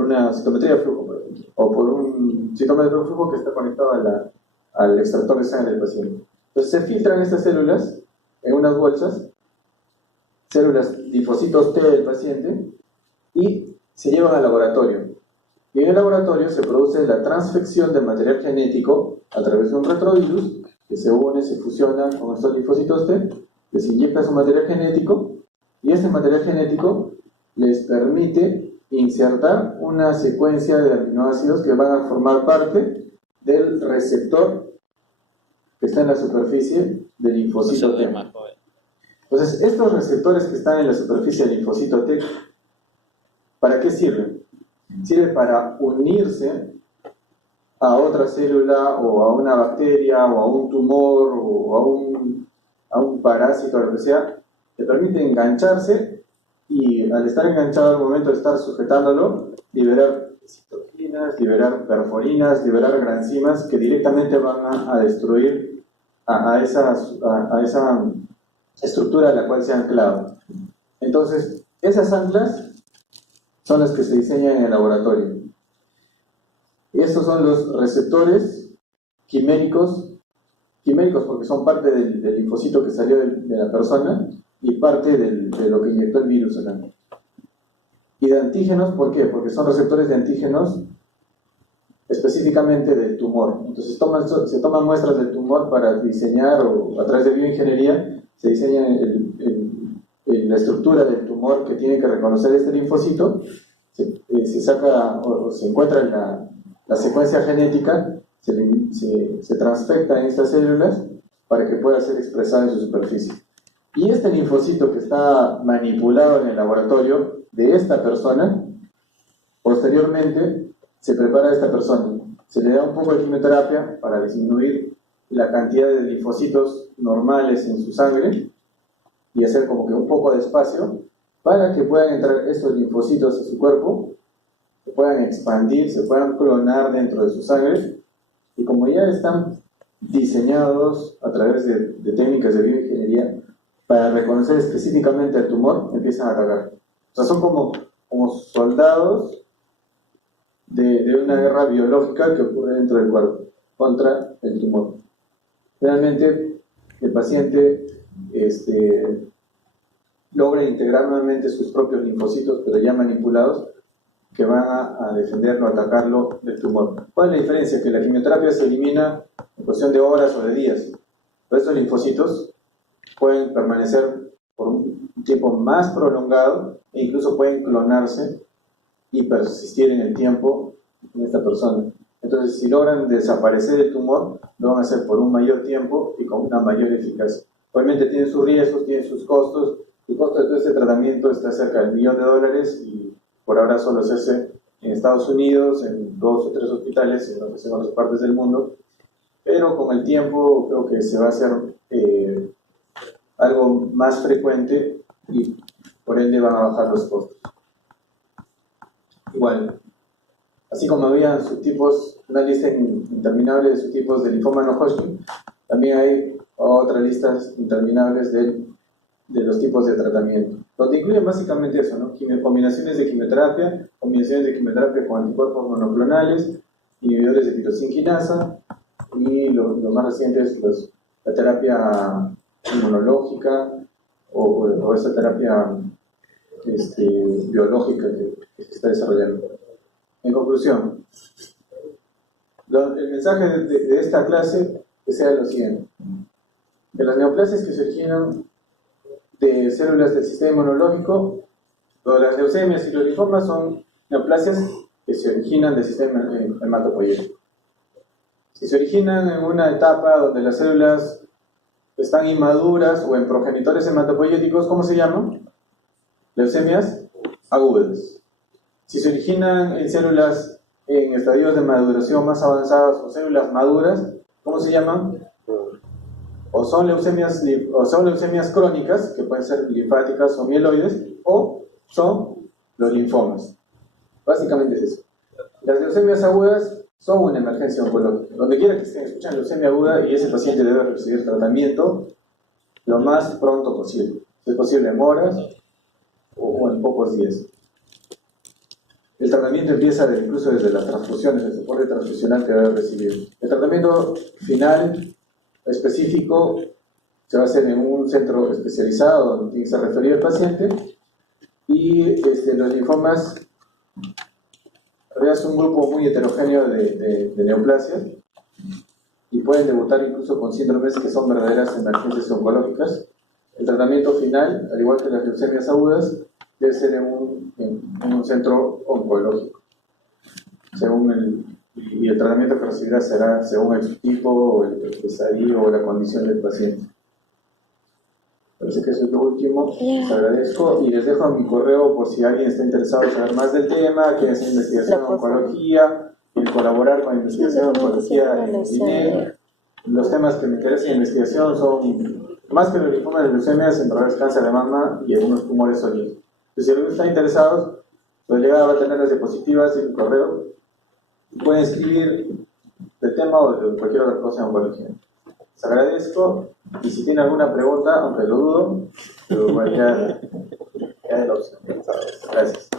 una citometría de flujo, por ejemplo, o por un citómetro de flujo que está conectado al extractor de sangre del paciente. Entonces se filtran estas células en unas bolsas, células linfocitos T del paciente, y se llevan al laboratorio. Y en el laboratorio se produce la transfección del material genético a través de un retrovirus que se une, se fusiona con estos linfocitos T, les inyecta su material genético, y este material genético les permite insertar una secuencia de aminoácidos que van a formar parte del receptor que está en la superficie del linfocito T. Entonces, estos receptores que están en la superficie del linfocito T, ¿para qué sirven? Sirve para unirse a otra célula o a una bacteria o a un tumor o a un parásito o lo que sea. Le permite engancharse y al estar enganchado, al momento de estar sujetándolo, liberar citoquinas, liberar perforinas, liberar granzimas que directamente van a destruir a esa estructura a la cual se ha anclado. Entonces, esas anclas son las que se diseñan en el laboratorio. Y estos son los receptores quiméricos porque son parte del linfocito que salió de la persona y parte de lo que inyectó el virus acá. Y de antígenos, ¿por qué? Porque son receptores de antígenos específicamente del tumor. Entonces se toman muestras del tumor para diseñar, o a través de bioingeniería, se diseña la estructura del tumor que tiene que reconocer este linfocito, se saca o se encuentra la secuencia genética, se transfecta en estas células para que pueda ser expresada en su superficie. Y este linfocito que está manipulado en el laboratorio de esta persona, posteriormente se prepara a esta persona. Se le da un poco de quimioterapia para disminuir la cantidad de linfocitos normales en su sangre y hacer como que un poco de espacio para que puedan entrar estos linfocitos a su cuerpo, se puedan expandir, se puedan clonar dentro de su sangre, y como ya están diseñados a través de técnicas de bioingeniería para reconocer específicamente el tumor, empiezan a atacar. O sea, son como soldados de una guerra biológica que ocurre dentro del cuerpo contra el tumor. Realmente el paciente logra integrar nuevamente sus propios linfocitos, pero ya manipulados, que van a defenderlo, a atacarlo del tumor. ¿Cuál es la diferencia? Que la quimioterapia se elimina en cuestión de horas o de días, pero estos linfocitos pueden permanecer por un tiempo más prolongado e incluso pueden clonarse y persistir en el tiempo en esta persona. Entonces, si logran desaparecer el tumor, lo van a hacer por un mayor tiempo y con una mayor eficacia. Obviamente tiene sus riesgos, tiene sus costos. El costo de todo este tratamiento está cerca del $1.000.000 y por ahora solo se hace en Estados Unidos, en 2 o 3 hospitales, en otras partes del mundo. Pero con el tiempo creo que se va a hacer algo más frecuente y por ende van a bajar los costos. Igual, así como había subtipos, una lista interminable de subtipos de linfoma no Hodgkin, también hay otras listas interminables de los tipos de tratamiento, donde incluyen básicamente eso, ¿no? Combinaciones de quimioterapia con anticuerpos monoclonales, inhibidores de tirosina quinasa y lo más reciente es la terapia inmunológica o esa terapia biológica que se está desarrollando. En conclusión, el mensaje de esta clase que sea lo siguiente: que las neoplasias que se originan de células del sistema inmunológico, las leucemias y los linfomas son neoplasias que se originan del sistema hematopoyético. Si se originan en una etapa donde las células están inmaduras o en progenitores hematopoyéticos, ¿cómo se llaman? Leucemias agudas. Si se originan en células en estadios de maduración más avanzados o células maduras, ¿cómo se llaman? O son leucemias crónicas, que pueden ser linfáticas o mieloides, o son los linfomas. Básicamente es eso. Las leucemias agudas son una emergencia oncológica. Donde quiera que estén, escuchan leucemia aguda y ese paciente debe recibir tratamiento lo más pronto posible. Si es posible en horas o en pocos días. El tratamiento empieza incluso desde las transfusiones, el soporte transfusional que debe recibir. El tratamiento final específico se va a hacer en un centro especializado donde tiene que ser referido el paciente, y los linfomas es un grupo muy heterogéneo de neoplasias y pueden debutar incluso con síndromes que son verdaderas emergencias oncológicas. El tratamiento final, al igual que las leucemias agudas, debe ser en un centro oncológico. Y el tratamiento que recibirá será según el tipo o el estadio o la condición del paciente. Parece que eso es lo último. Les agradezco y les dejo mi correo por si alguien está interesado en saber más del tema, quiere hacer investigación en oncología, quiere colaborar con investigación en oncología en INED. Los temas que me interesan en investigación son más que los linfomas de leucemias, enfermedades de cáncer de mama y algunos tumores sólidos. Entonces, si alguien está interesado, su delegada va a tener las diapositivas y el correo. Pueden escribir del tema o de cualquier otra cosa en oncología. Les agradezco y si tienen alguna pregunta, aunque lo dudo, pero bueno, ya es la opción. Gracias.